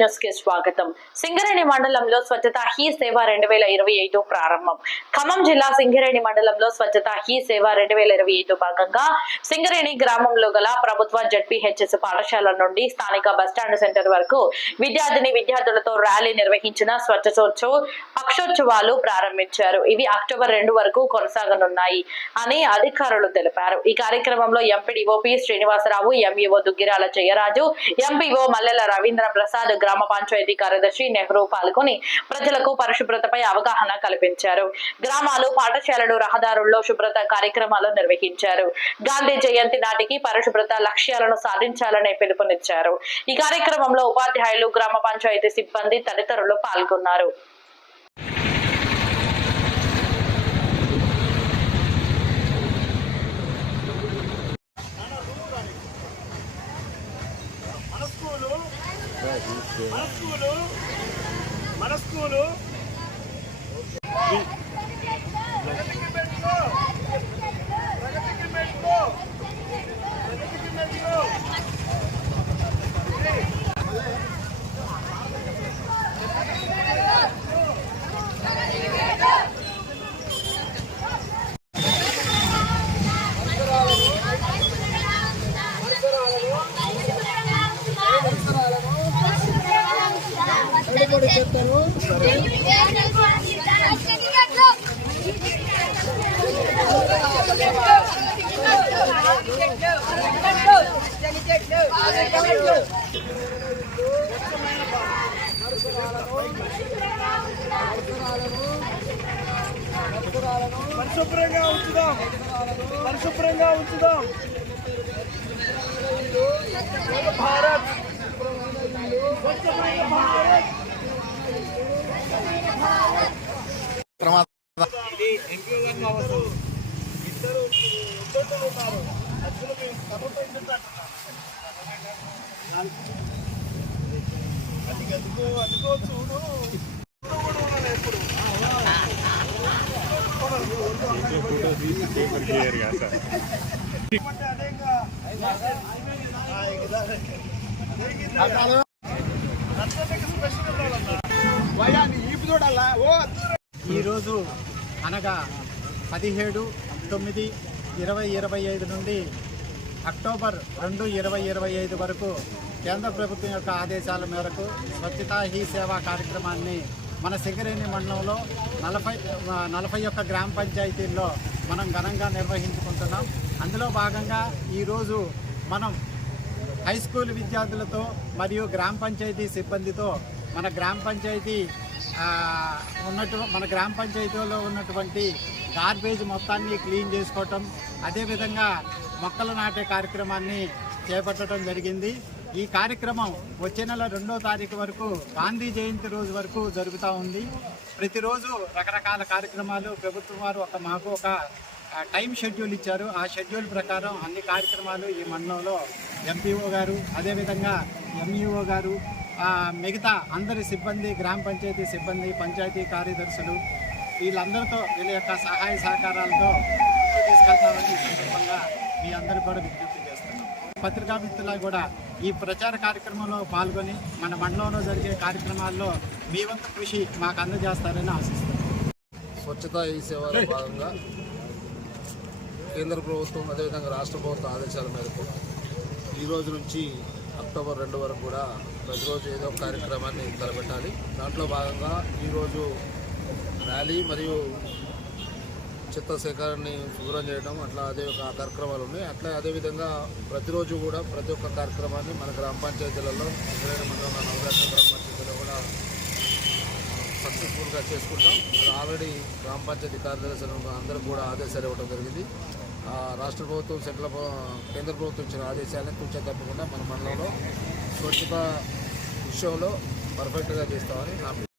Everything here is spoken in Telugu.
న్యూస్కి స్వాగతం. సింగరేణి మండలంలో స్వచ్ఛత హీ సేవ రెండు వేల ఇరవై ఐదు ప్రారంభం. ఖమ్మం జిల్లా సింగరేణి మండలంలో స్వచ్ఛత హీ సేవ రెండు వేల ఇరవై ఐదు భాగంగా సింగరేణి గ్రామంలో గల ప్రభుత్వ జడ్పీహెచ్ఎస్ పాఠశాల నుండి స్థానిక బస్టాండ్ సెంటర్ వరకు విద్యార్థిని విద్యార్థులతో ర్యాలీ నిర్వహించిన స్వచ్ఛతోత్సవ పక్షోత్సవాలు ప్రారంభించారు. ఇవి అక్టోబర్ రెండు వరకు కొనసాగనున్నాయి అని అధికారులు తెలిపారు. ఈ కార్యక్రమంలో MPDO P Srinivasarao MEO Duggirala Jayaraju MPO Mallela Ravindra Prasad గ్రామ పంచాయతీ కార్యదర్శి నెహ్రూ పాల్గొని ప్రజలకు పరిశుభ్రతపై అవగాహన కల్పించారు. గ్రామాలు పాఠశాలలు రహదారుల్లో శుభ్రత కార్యక్రమాలు నిర్వహించారు. గాంధీ జయంతి నాటికి పరిశుభ్రత లక్ష్యాలను సాధించాలని పిలుపునిచ్చారు. ఈ కార్యక్రమంలో ఉపాధ్యాయులు గ్రామ పంచాయతీ సిబ్బంది తదితరులు పాల్గొన్నారు మన స్కూలు మన స్కూలు మన స్కూలు. పరిశుభ్రంగా ఉంచుదాం. పరిశుభ్రంగా ఉంచుదాం. స్వచ్ఛ భారత్ స్వచ్ఛమైన అదుకో అదుకో చూడు ఈరోజు అనగా పదిహేడు తొమ్మిది ఇరవై ఇరవై ఐదు నుండి అక్టోబర్ రెండు ఇరవై ఇరవై ఐదు వరకు కేంద్ర ప్రభుత్వం యొక్క ఆదేశాల మేరకు స్వచ్ఛతా హీ సేవా కార్యక్రమాన్ని మన సింగరేణి మండలంలో నలభై నలభై ఒక్క గ్రామ పంచాయతీల్లో మనం ఘనంగా నిర్వహించుకుంటున్నాం. అందులో భాగంగా ఈరోజు మనం హై స్కూల్ విద్యార్థులతో మరియు గ్రామ పంచాయతీ సిబ్బందితో మన గ్రామ పంచాయతీ ఉన్నట్టు మన గ్రామ పంచాయతీలో ఉన్నటువంటి గార్బేజ్ మొత్తాన్ని క్లీన్ చేసుకోవటం అదేవిధంగా మొక్కలు నాటే కార్యక్రమాన్ని చేపట్టడం జరిగింది. ఈ కార్యక్రమం వచ్చే నెల రెండో తారీఖు వరకు గాంధీ జయంతి రోజు వరకు జరుగుతూ ఉంది. ప్రతిరోజు రకరకాల కార్యక్రమాలు ప్రభుత్వం వారు ఒక మాకు ఒక టైం షెడ్యూల్ ఇచ్చారు. ఆ షెడ్యూల్ ప్రకారం అన్ని కార్యక్రమాలు ఈ మండలంలో ఎంపీఓ గారు అదేవిధంగా ఎంఈఓ గారు మిగతా అందరి సిబ్బంది గ్రామ పంచాయతీ సిబ్బంది పంచాయతీ కార్యదర్శులు వీళ్ళందరితో వీళ్ళ యొక్క సహాయ సహకారాలతో తీసుకెళ్తామని సందర్భంగా మీ అందరికీ కూడా విజ్ఞప్తి చేస్తున్నాం. పత్రికా మిత్రులా కూడా ఈ ప్రచార కార్యక్రమంలో పాల్గొని మన మండలంలో జరిగే కార్యక్రమాల్లో మీ వంతు కృషి మాకు అందజేస్తారని ఆశిస్తున్నాం. స్వచ్ఛత ఈ సేవలో భాగంగా కేంద్ర ప్రభుత్వం అదేవిధంగా రాష్ట్ర ప్రభుత్వం ఆదేశాల మేరకు ఈ రోజు నుంచి అక్టోబర్ రెండు వరకు కూడా ప్రతిరోజు ఏదో ఒక కార్యక్రమాన్ని తలపెట్టాలి. దాంట్లో భాగంగా ఈరోజు ర్యాలీ మరియు చెత్త సేకరణని శుభ్రం చేయడం అట్లా అదే ఒక కార్యక్రమాలు ఉన్నాయి. అట్లా అదేవిధంగా ప్రతిరోజు కూడా ప్రతి ఒక్క కార్యక్రమాన్ని మన గ్రామ పంచాయతీలలో ఎక్కడైనా మండలం నవరాత్రి గ్రామ పంచాయతీలో కూడా సక్సెస్ఫుల్గా చేసుకుంటాం. అది ఆల్రెడీ గ్రామ పంచాయతీ కార్యదర్శులు అందరూ కూడా ఆదేశాలు ఇవ్వడం జరిగింది. ఆ, రాష్ట్ర ప్రభుత్వం సెంట్రల్ కేంద్ర ప్రభుత్వం ఇచ్చిన ఆదేశాలను తూచా తప్పకుండా మన మండలంలో స్వచ్ఛత విషయంలో పర్ఫెక్ట్గా చేస్తామని నా